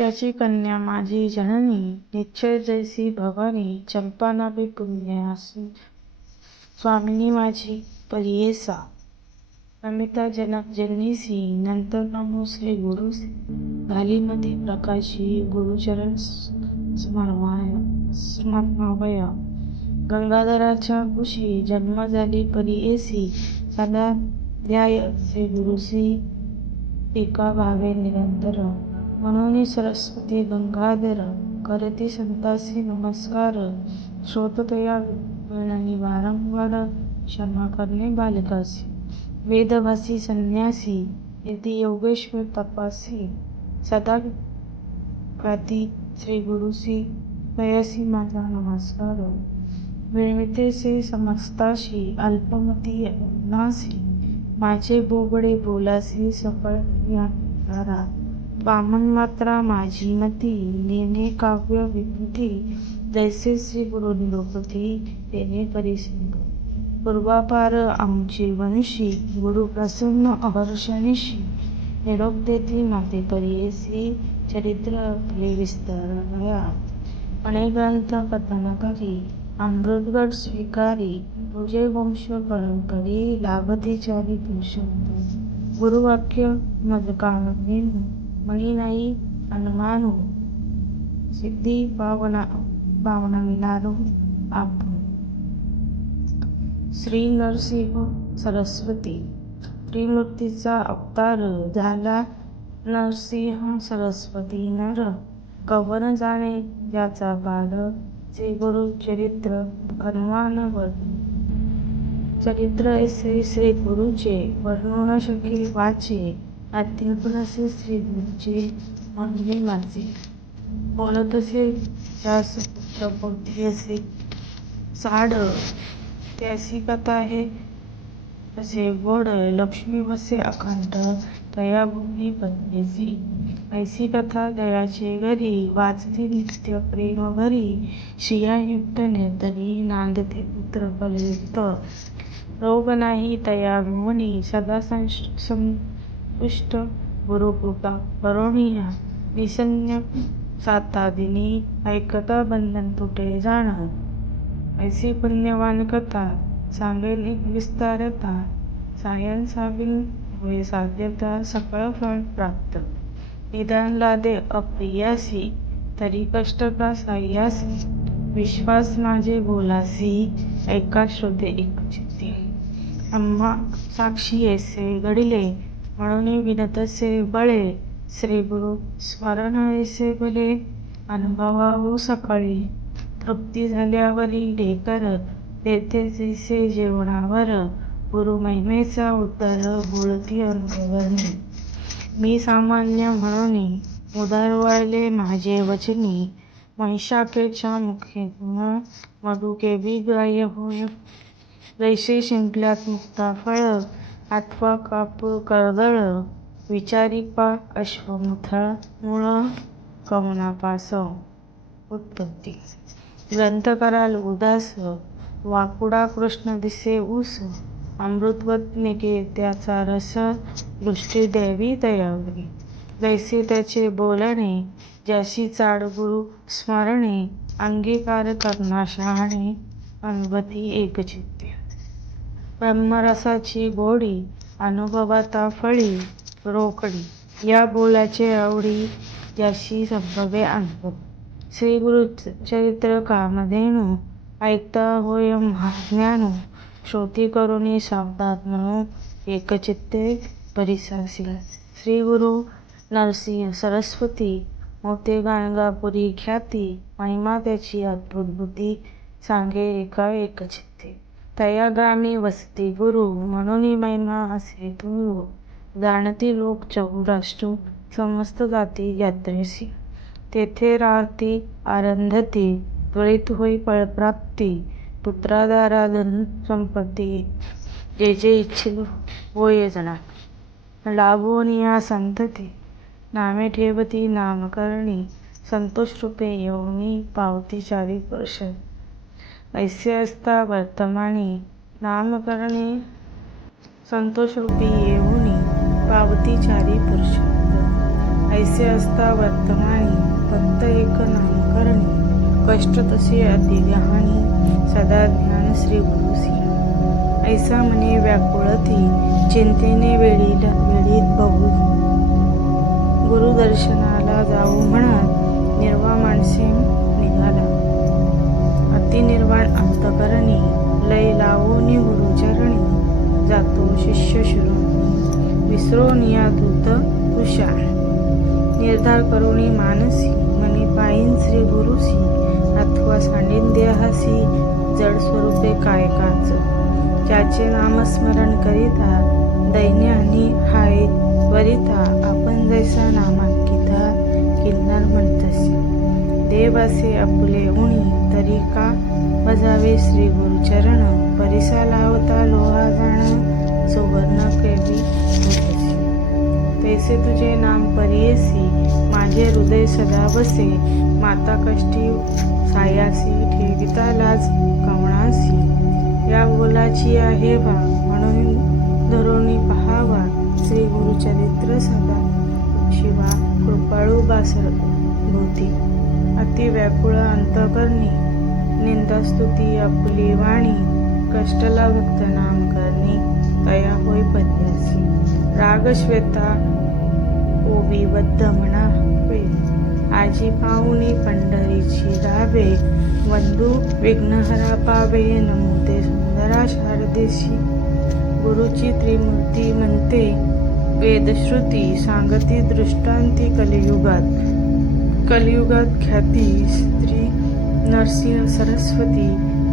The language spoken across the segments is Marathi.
त्याची कन्या माझी जननी निश्चय जैसी भवानी चंपानाभि नाभी स्वामिनी माझी परियेसा नमिता जनक जननीसी नंतर नमो श्री गुरुसी घालीमध्ये प्रकाशी गुरुचरण स्मरवाय स्मरणावया. गंगाधराच्या कुशी जन्म झाली परियेसी सदा ध्याय श्री गुरुसी एका भावे निरंतर. म्हणून सरस्वती गंगाधर करती संतासी नमस्कार श्रोततया वेळणी वारंवार क्षमा करणे बालकासी वेदभासी संन्यासी येती योगेश्वर तपासी सदा ख्याती श्री गुरुसी तयासी माझा नमस्कार. मिळवितेसे समस्ताशी अल्पमती नासी माझे बोबडे बोलासी सफळ ज्ञानधारा बामण मात्रा माझी मती नेने काव्य विभूती जैसे श्री गुरु निरोपती तेने परिसिंग पूर्वापार आमची वंशी गुरु प्रसन्न अहर्षणीशी निरोप देती माते परियेसी चरित्र फले विस्तारया अनेक ग्रंथ कथन करी अमृतगड स्वीकारी तुझे वंश परंपरी लाभती चारी पुरुषोत्तम. गुरुवाक्य काळमेन मणी नाही अनुमानू सिद्धी पावना पावनविलारू आपण श्री नरसिंह सरस्वती त्रिमूर्तीचा अवतार झाला नरसिंह सरस्वती नर कवन जाणे याचा काल श्री गुरु चरित्र हनुमानवर चरित्र श्री श्री गुरुचे वर्णू न वाचे अत्यल्प श्रीचे श्री माझे बोलत असे बोलतसे ज्यास असे साड. त्यासी कथा आहे. असे गोड लक्ष्मी बसे अखंड दयाभूमी पत्नीसी ऐसी कथा दयाचे घरी वाचते नित्य प्रेम भरी शियायुक्त नेतरी नांदते पुत्र कलयुक्त रोग नाही तया मुनी सदा संपुष्ट गुरुकृपा करुणिया निसन्य सातादिनी ऐकता बंधन तुटे जाणार ऐसी पुण्यवान कथा सांगेल एक विस्तारता. सायन साविल होय साध्यता सकळ फळ प्राप्त. निदान लादे अप्रियासी तरी कष्ट का साह्यासी विश्वास माझे बोलासी ऐका श्रोते एक चित्ती आम्हा साक्षी ऐसे घडिले. म्हणून विनतसे बळे श्री गुरु स्मरण ऐसे भले अनुभवावो सकाळी. तृप्ती झाल्यावरी ढेकर देते जैसे जेवणावर गुरु महिमेचा उद्धार बोलती अनुभवनी. मी सामान्य म्हणून उदार वाळले माझे वचनी महिषाखेच्या मुखेतून मधुके ग्राह्य होय जैसे शिंपल्यात मुक्ता फळ अथवा कापूर करदळ विचारी पाक अश्वमुथळ मूळ कवनापास उत्पत्ती. ग्रंथ कराल उदास वाकुडा कृष्ण दिसे ऊस अमृतवत निघे त्याचा रस दृष्टी द्यावी तयावी जैसे त्याचे बोलणे ज्याशी चाडगुरु स्मरणे अंगीकार करना शहाणे अनुभती एकचित्ते. ब्रह्मरसाची गोडी अनुभवाता फळी रोकडी या बोलाचे आवडी ज्याशी संभवे अनुभव श्री गुरु चरित्र कामधेनू ऐकता होय महाज्ञानू श्रोती करुणी सावधात म्हणू एकचित्ते परिसासी श्री गुरु नरसिंह सरस्वती मोते गाणगापुरी ख्याती महिमा त्याची अद्भुत बुद्धी सांगे एका एकचित्ते. तया ग्रामी वसती गुरु म्हणून महिमा असे तुळू हो. जाणती लोक चहुराष्ट्र समस्त जाती यात्रेसी तेथे राहती आरंधती त्वरित होई फळप्राप्ती पुत्रादारा धन संपत्ती. जे जे इच्छिल होय जना लाभोनिया संतती. नामे ठेवती नामकरणी. संतोषरूपे येऊनी पावती चारी वर्ष. ऐसे असता वर्तमानी. नामकरणी संतोषरूपी येऊनी. पावती चारी पुरुषोत्तम ऐसे असता वर्तमानी. फक्त एक नामकरणे. कष्ट तसे अतिगहाणी सदा ज्ञान श्री गुरुसी ऐसा मने व्याकुळती. चिंतेने वेळी वेळीत बघू. गुरुदर्शनाला जाऊ म्हणत निर्वा माणसे निघाला. अतिनिर्वाण अंतकरणी लय लावूनी गुरुचरणी जातो शिष्य शिरोनी. विसरून या दूत तुषा निर्धार करुणी मानसी मनी पायीन श्री गुरुसी अथवा सान्निध्यहासी जड स्वरूपे कायकाच ज्याचे नामस्मरण करिता दैन्यानी हाय वरिता. आपण जैसा नामांकिता किल्लार म्हणतसी. देवासे आपुले उणी तरी का बजावे श्री गुरुचरण. परिसा लावता लोहा जाण सुवर्ण केवी तैसे तुझे नाम परियेसी माझे हृदय सदा बसे. माता कष्टी सायासी ठेविता लाज कवणासी. या बोलाची आहे वा म्हणून धरोनी पहावा. श्री गुरुचरित्र सदा शिवा कृपाळू बासर होती अति व्याकुळ अंतकरणी. निंदास्तुती आपुली वाणी. कष्टला भक्त नाम करणी. तया होय पद्यासी. राग श्वेता ओवी बद्ध म्हणा होय. आजी पाहुणी पंढरीची रावे वंदू विघ्नहरा पावे. नमुते सुंदरा शारदेशी. गुरुची त्रिमूर्ती म्हणते. वेदश्रुती सांगती दृष्टांती कलियुगात. कलियुगात ख्याती स्त्री नरसिंह सरस्वती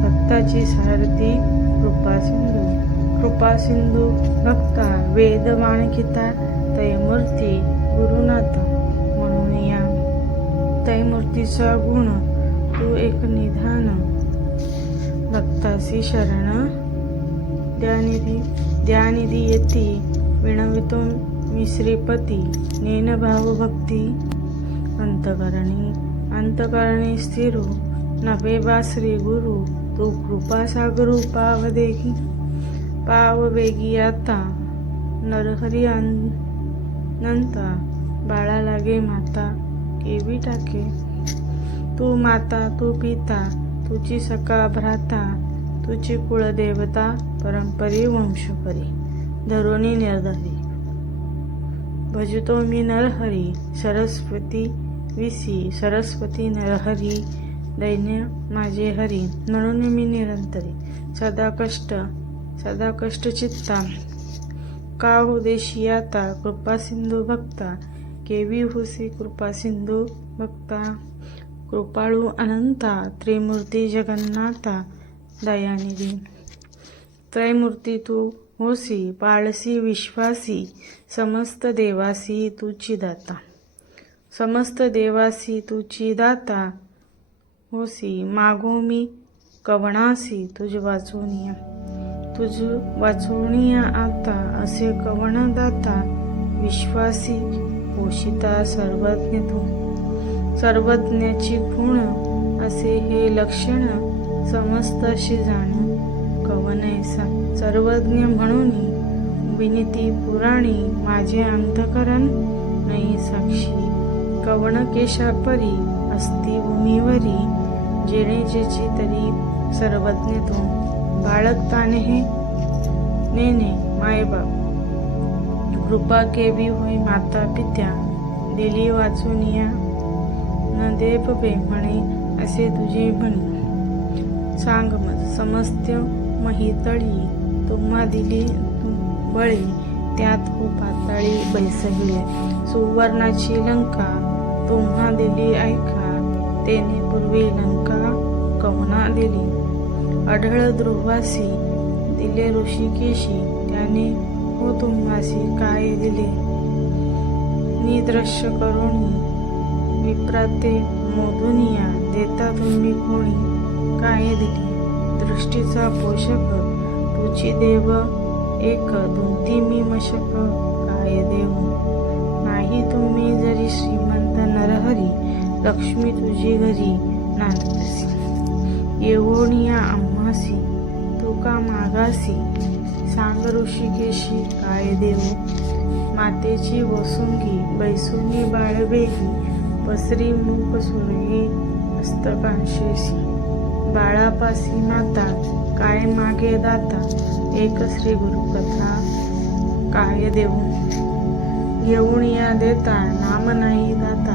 भक्ताची सारथी कृपा सिंधू कृपा सिंधू भक्ता वेद माणकिता तैमूर्ती गुरुनाथ म्हणून या तयमूर्तीचा गुण तू एक निधान भक्तासी शरण द्यानिधी द्यानिधी येती विणवितो मी श्रीपती नेन भाव भक्ती अंतकरणी अंतकरणी स्थिरू नभे बा श्री गुरु तू कृपा सागरू पाव देगी पाव वेगी आता नरहरी नंता बाळा लागे माता केवी टाके। तू माता तू पिता तुझी सका भ्राता तुझी कुळदेवता परंपरी वंशपरी धरुणी निर्धारी। भजतो मी नरहरी सरस्वती विसी सरस्वती नरहरी दैन्य माझे हरी म्हणून मी निरंतरी सदा कष्ट सदा कष्ट चित्ता. का हो उदेशी आता कृपा सिंधू भक्ता? केवी हुसी हो कृपा सिंधू भक्ता? कृपाळू अनंता त्रिमूर्ती जगन्नाथा दयानिधी. त्रयमूर्ती तू होसी पाळसी विश्वासी समस्त देवासी तुची दाता. समस्त देवासी तुची दाता. होसी मागो मी कवणासी तुझ वाचूनिया. तुझ वाचूनिया आता असे कवण दाता. विश्वासी पोषिता सर्वज्ञ तू. सर्वज्ञाची गुण असे हे लक्षण समस्त अशी जाण कवनैसा सर्वज्ञ म्हणून विनिती पुराणी माझे अंतकरण नाही साक्षी. कवण केशापरी अस्ति भूमीवरी जेणे जेची तरी सर्वज्ञ तो बाळगताने हे? नेने मायबाप कृपा केवी होई माता पित्या दिली वाचूनिया न देप बे म्हणे असे तुझे म्हणे. सांग मग समस्त महितळी तुम्हा दिली बळी त्यात हो पाताळी बैसविले सुवर्णाची लंका. तुम्हा दिली ऐका तेने पूर्वी लंका कवना दिली. आढळ ध्रुवासी. दिले ऋषिकेशी. त्याने हो तुम्हासी काय दिले? निदृश्य करून विप्राते मोदुनिया. देता तुम्ही कोणी? काय दिली? दृष्टीचा पोषक तुझी देव एक धुंती मी मशक काय देव? नाही तुम्ही जरी श्रीमंत नरहरी लक्ष्मी तुझी घरी नांदसी. येवोनिया आम्हासी तू का मागासी. सांग ऋषिकेशी काय देव? मातेची वसुंगी बैसुनी बाळबेली पसरी मूक सुरही हस्तकांशेशी बाळापासी माता काय मागे दाता? एक श्री गुरुकथा. काय देऊन येऊन या देता नाम नाही दाता.